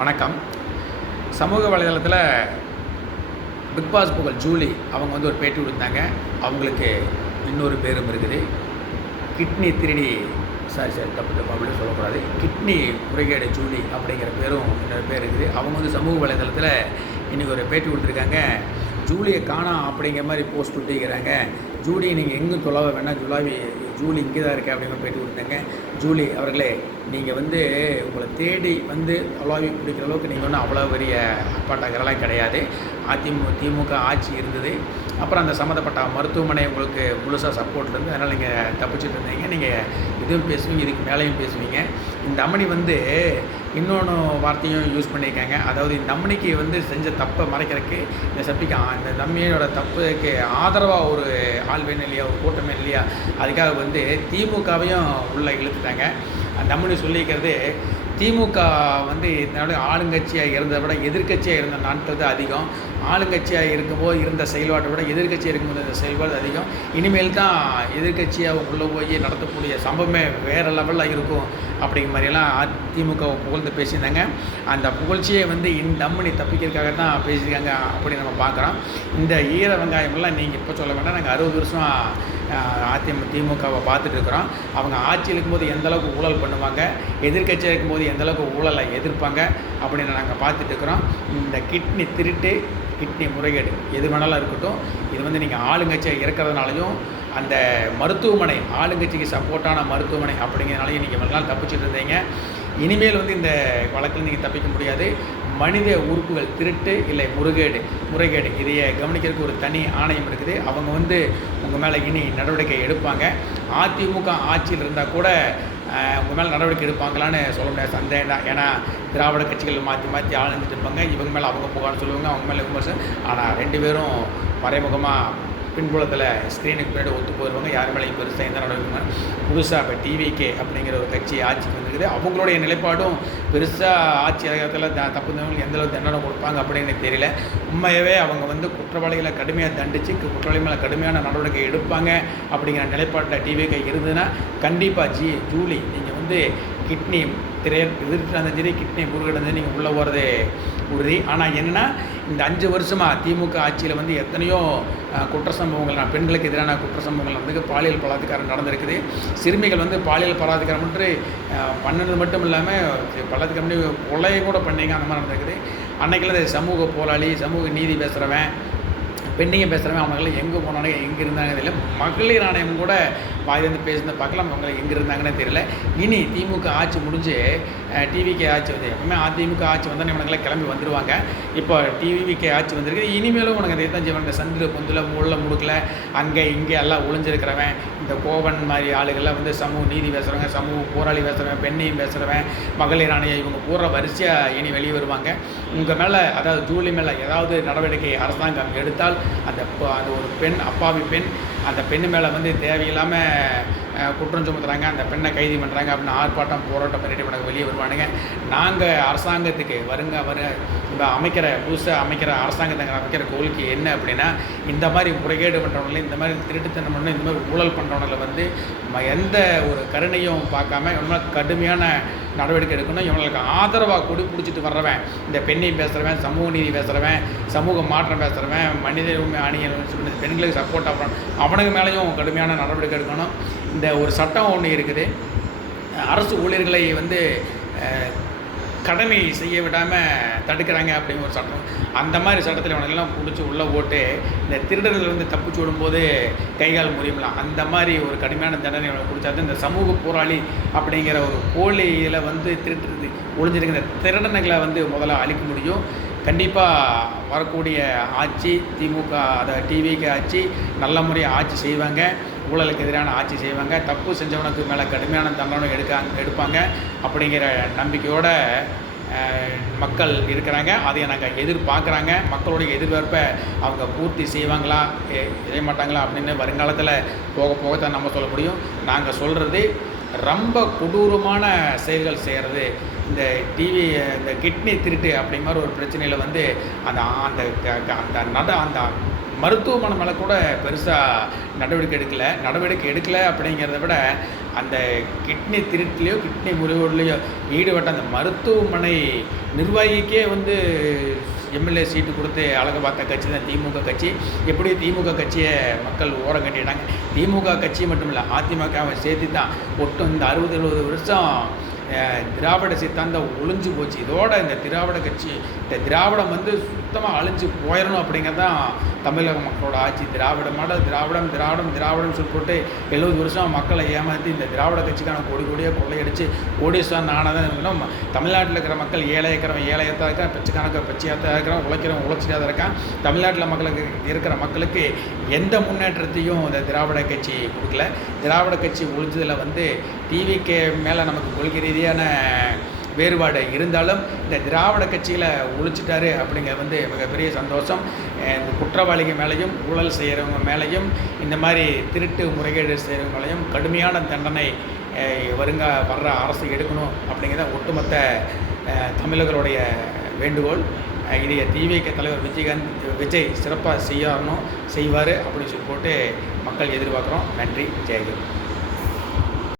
வணக்கம். சமூக வலைதளத்தில் பிக் பாஸ் புகழ் ஜூலி அவங்க வந்து ஒரு பேட்டி கொடுத்தாங்க. அவங்களுக்கு இன்னொரு பேரும் இருக்குது. கிட்னி திருடி தப்பு அப்படின்னு சொல்லக்கூடாது. கிட்னி முறைகேடு ஜூலி அப்படிங்கிற பேரும் இன்னொரு பேர் இருக்குது. அவங்க வந்து சமூக வலைதளத்தில் இன்றைக்கி ஒரு பேட்டி கொடுத்துருக்காங்க. ஜூலியை காணோம் அப்படிங்கிற மாதிரி போஸ்ட் விட்டுக்கிறாங்க. ஜூலி நீங்கள் எங்கும் தொலைவ வேணாம், ஜூலி இங்கே தான் இருக்கேன் அப்படிங்கிற பேட்டி கொடுத்தாங்க. ஜூலி அவர்களே, நீங்கள் வந்து உங்களை தேடி வந்து தொலைவி பிடிக்கிற அளவுக்கு நீங்கள் ஒன்றும் அவ்வளோ பெரிய அப்பாட்டகரெல்லாம் கிடையாது. திமுக ஆட்சி இருந்தது. அப்புறம் அந்த சம்மந்தப்பட்ட மருத்துவமனை உங்களுக்கு முழுசாக சப்போர்ட் இருந்து, அதனால் நீங்கள் தப்பிச்சுட்டு இருந்தீங்க. நீங்கள் இதுவும் பேசுவீங்க, இதுக்கு மேலேயும் பேசுவீங்க. இந்த அம்மணி வந்து இன்னொன்று வார்த்தையும் யூஸ் பண்ணியிருக்காங்க. அதாவது இந்த அம்மனிக்கு வந்து செஞ்ச தப்பை மறைக்கிறதுக்கு இந்த தம்மியோட தப்புக்கு ஆதரவாக ஒரு ஆள் வேணும் இல்லையா, ஒரு கூட்டமே இல்லையா, அதுக்காக வந்து திமுகவையும் உள்ளே இழுத்துட்டாங்க. அந்த அம்மனி சொல்லிக்கிறது, திமுக வந்து இதனால ஆளுங்கட்சியாக இருந்ததை விட எதிர்கட்சியாக இருந்த நாட்கள் தான் அதிகம். ஆளுங்கட்சியாக இருக்கும்போது இருந்த செயல்பாட்டை விட எதிர்கட்சியாக இருக்கும்போது இந்த செயல்பாடு அதிகம். இனிமேல் தான் எதிர்கட்சியாக உள்ளே போய் நடத்தக்கூடிய சம்பவமே வேறு லெவலில் இருக்கும் அப்படிங்கிற மாதிரியெல்லாம் திமுகவை புகழ்ந்து பேசியிருந்தாங்க. அந்த புகழ்ச்சியை வந்து இந்த அம்மனி தப்பிக்கிறதுக்காக தான் பேசியிருக்காங்க அப்படின்னு நம்ம பார்க்குறோம். இந்த ஈர வெங்காயமெல்லாம் நீங்கள் இப்போ சொல்ல வேண்டாம். நாங்கள் 60 வருஷம் திமுகவை பார்த்துட்டு இருக்கிறோம். அவங்க ஆட்சியில் இருக்கும்போது எந்தளவுக்கு ஊழல் பண்ணுவாங்க, எதிர்கட்சியாக இருக்கும்போது எந்தளவுக்கு ஊழலை எதிர்ப்பாங்க அப்படின்னு நாங்கள் பார்த்துட்டு இருக்கிறோம். இந்த கிட்னி திருட்டு, கிட்னி முறைகேடு எது வேணாலும் இருக்கட்டும், இது வந்து நீங்கள் ஆளுங்கட்சியாக இருக்கிறதுனாலையும் அந்த மருத்துவமனை ஆளுங்கட்சிக்கு சப்போர்ட்டான மருத்துவமனை அப்படிங்கிறதுனாலையும் நீங்கள் இவ்வளோ நாள் தப்பிச்சுட்டு இருந்தீங்க. இனிமேல் வந்து இந்த வழக்கில் நீங்கள் தப்பிக்க முடியாது. மனித உறுப்புகள் திருட்டு இல்லை முறைகேடு இதையை கவனிக்கிறதுக்கு ஒரு தனி ஆணையம் இருக்குது. அவங்க வந்து உங்கள் மேலே இனி நடவடிக்கை எடுப்பாங்க. அதிமுக ஆட்சியில் இருந்தால் கூட உங்கள் மேலே நடவடிக்கை எடுப்பாங்களான்னு சொல்ல முடியாது, சந்தேகம் தான். ஏன்னா திராவிட கட்சிகள் மாற்றி ஆளுந்துட்டு இருப்பாங்க. இவங்க மேலே அவங்க புகார்னு சொல்லுவாங்க, அவங்க மேலே விமர்சனம். ஆனால் 2 பேரும் மறைமுகமாக பின்புலத்தில் ஸ்க்ரீனுக்கு பின்னாடி ஒத்து போயிடுவாங்க. யார் மேலேயும் பெருசாக எந்த நடவடிக்கை. புதுசாக இப்போ டிவிகே அப்படிங்கிற ஒரு கட்சி ஆட்சிக்கு வந்துருக்குது. அவங்களுடைய நிலைப்பாடும் பெருசாக ஆட்சி அதிகாரத்தில் தப்புந்தவங்களுக்கு எந்தளவுக்கு தண்டனை கொடுப்பாங்க அப்படின்னு எனக்கு தெரியல. உண்மையாகவே அவங்க வந்து குற்றவாளிகளை கடுமையாக தண்டித்து குற்றவாளி மேலே கடுமையான நடவடிக்கை எடுப்பாங்க அப்படிங்கிற நிலைப்பாட்டில் டிவிகே இருந்ததுன்னா கண்டிப்பாக ஜூலி நீங்கள் வந்து கிட்னி எதிர்த்து இருந்தாலும் சரி, கிட்னி முருகன் நீங்கள் உள்ளே போகிறது உறுதி. ஆனால் என்னென்னா இந்த 5 வருஷமாக திமுக ஆட்சியில் வந்து எத்தனையோ குற்ற சம்பவங்கள், பெண்களுக்கு எதிரான குற்ற சம்பவங்கள் வந்து பாலியல் பலாத்காரம் நடந்திருக்குது. சிறுமிகள் வந்து பாலியல் பலாத்காரம் பண்ணது மட்டும் இல்லாமல் பலாத்காரம் கொலையை கூட பண்ணிங்க, அந்த மாதிரி நடந்திருக்குது. அன்றைக்கெல்லாம் சமூக போராளி, சமூக நீதி பேசுகிறவன், பெண்ணிங்க பேசுகிறவன், அவங்களாம் எங்கே போனாங்க, எங்கே இருந்தாங்க தெரியல. மகளிர் ஆணையம் கூட வாயிலிருந்து பேசுனதை பார்க்கலாம், அவங்க எங்கே இருந்தாங்கன்னே தெரியல. இனி திமுக ஆட்சி முடிஞ்சு டிவிகே ஆட்சி வந்து எப்பவுமே அதிமுக ஆட்சி வந்தால் இவனுங்களாம் கிளம்பி வந்துடுவாங்க. இப்போ டிவிகே ஆட்சி வந்திருக்கு. இனிமேலும் உனக்கு அதை தான் செய்வாங்க. சந்திர பொந்தில் முழுக்கல அங்கே இங்கே எல்லாம் ஒளிஞ்சிருக்கிறவன், இந்த கோவன் மாதிரி ஆளுகள்லாம் வந்து சமூக நீதி பேசுகிறவங்க, சமூக போராளி பேசுகிறவன், பெண்ணையும் பேசுகிறவன், மகளிர் ஆணையம், இவங்க பூரா வரிசையாக இனி வெளியே வருவாங்க. உங்கள் மேலே, அதாவது ஜூலி மேலே ஏதாவது நடவடிக்கை அரசாங்கம் எடுத்தால் அந்த ஒரு பெண், அப்பாவி பெண், அந்த பெண்ணு மேலே வந்து தேவையில்லாமல் குற்றம் சுமத்துறாங்க, அந்த பெண்ணை கைது பண்ணுறாங்க அப்படின்னு ஆர்ப்பாட்டம் போராட்டம் பண்ணிட்டு உனக்கு வெளியே வருவானுங்க. நாங்கள் அரசாங்கத்துக்கு புதுசாக அமைக்கிற அரசாங்கத்தை அமைக்கிற கோரிக்கை என்ன அப்படின்னா, இந்த மாதிரி முறைகேடு பண்ணுறவங்கள, இந்த மாதிரி திருட்டுத்தனம் பண்ண, இந்த மாதிரி ஊழல் பண்ணுறவங்கள வந்து எந்த ஒரு கருணையும் பார்க்காம இவங்களாம் கடுமையான நடவடிக்கை எடுக்கணும். இவங்களுக்கு ஆதரவாக கொடி பிடிச்சிட்டு வர்றவன், இந்த பெண்ணையும் பேசுகிறவன், சமூக நீதி பேசுகிறவன், சமூக மாற்றம் பேசுகிறவன், மனித உரிமை ஆணையம் சொல்லி பெண்களுக்கு சப்போர்ட் ஆகிறான், அவனுக்கு மேலேயும் கடுமையான நடவடிக்கை எடுக்கணும். இந்த ஒரு சட்டம் ஒன்று இருக்குது. அரசு ஊழியர்களை வந்து கடமை செய்ய விடாமல் தடுக்கிறாங்க அப்படிங்கிற ஒரு சட்டம். அந்த மாதிரி சட்டத்தில் இவனுங்கெல்லாம் பிடிச்சி உள்ளே போட்டு இந்த திருடர்கள் வந்து தப்பிச்சு விடும்போது கைகால் முறியலாம். அந்த மாதிரி ஒரு கடுமையான தண்டனை இவனுக்கு கொடுத்தாது. இந்த சமூக போராளி அப்படிங்கிற ஒரு போலியில் வந்து திருட்டு ஒளிஞ்சிருக்கிற திருடனைகளை வந்து முதல்ல அழிக்க முடியும். கண்டிப்பாக வரக்கூடிய ஆட்சி திமுக, அதாவது டிவிக்கு ஆட்சி நல்ல முறையாக ஆட்சி செய்வாங்க. ஊழலுக்கு எதிரான ஆட்சி செய்வாங்க. தப்பு செஞ்சவனுக்கு மேலே கடுமையான தண்டனை எடுப்பாங்க அப்படிங்கிற நம்பிக்கையோடு மக்கள் இருக்கிறாங்க. அதை நாங்கள் எதிர்பார்க்குறாங்க. மக்களுடைய எதிர்பார்ப்பை அவங்க பூர்த்தி செய்வாங்களா, செய்ய மாட்டாங்களா அப்படின்னு வருங்காலத்தில் போகத்தான் நம்ம சொல்ல முடியும். நாங்கள் சொல்கிறது ரொம்ப கொடூரமான செயல்கள் செய்கிறது. இந்த கிட்னி திருட்டு அப்படிங்கிற ஒரு பிரச்சனையில் வந்து அந்த மருத்துவமனை மேலே கூட பெருசாக நடவடிக்கை எடுக்கலை அப்படிங்கிறத விட அந்த கிட்னி திருட்டுலையோ கிட்னி முறிவுலையோ ஈடுபட்ட அந்த மருத்துவமனை நிர்வாகிக்கே வந்து எம்எல்ஏ சீட்டு கொடுத்து அழகு பார்த்த கட்சி தான் திமுக கட்சி. எப்படி திமுக கட்சியை மக்கள் ஓரம் கட்டிட்டாங்க. திமுக கட்சி மட்டும் இல்லை, அதிமுகவை சேர்த்து தான் ஒட்டும் இந்த 60-70 வருஷம் திராவிட சித்தாந்தம் ஒழிஞ்சு போச்சு. இதோட இந்த திராவிடம் வந்து சுத்தமாக அழிஞ்சு போயிடணும் அப்படிங்கிறது தான் தமிழக மக்களோட ஆட்சி. திராவிடம் சொல்லி போட்டு 70 வருஷம் மக்களை ஏமாற்றி இந்த திராவிட கட்சிக்கான கோடியாக கொள்ளையடிச்சு கோடீஸ்வரன் ஆனதான். தமிழ்நாட்டில் இருக்கிற மக்கள் ஏழையத்தான் இருக்கான், பச்சையாத்தான் இருக்கிறான், உழைச்சிட்டா தான் இருக்கான். தமிழ்நாட்டில் இருக்கிற மக்களுக்கு எந்த முன்னேற்றத்தையும் இந்த திராவிட கட்சி கொடுக்கல. திராவிட கட்சி ஒழிஞ்சதில் வந்து டிவிக்கு மேலே நமக்கு கொள்கை ரீதியான வேறுபாடு இருந்தாலும் இந்த திராவிட கட்சியில் ஒழிச்சிட்டாரு அப்படிங்கிறது வந்து மிகப்பெரிய சந்தோஷம். இந்த குற்றவாளிகள் மேலேயும் ஊழல் செய்கிறவங்க மேலேயும் இந்த மாதிரி திருட்டு முறைகேடு செய்கிறவங்க மேலேயும் கடுமையான தண்டனை வர்ற அரசு எடுக்கணும் அப்படிங்கிறத ஒட்டுமொத்த தமிழர்களுடைய வேண்டுகோள். இதைய திமுக தலைவர் விஜய் சிறப்பாக செய்வார் அப்படின்னு சொல்லி போட்டு மக்கள் எதிர்பார்க்குறோம். நன்றி. ஜெயஹிந்த்.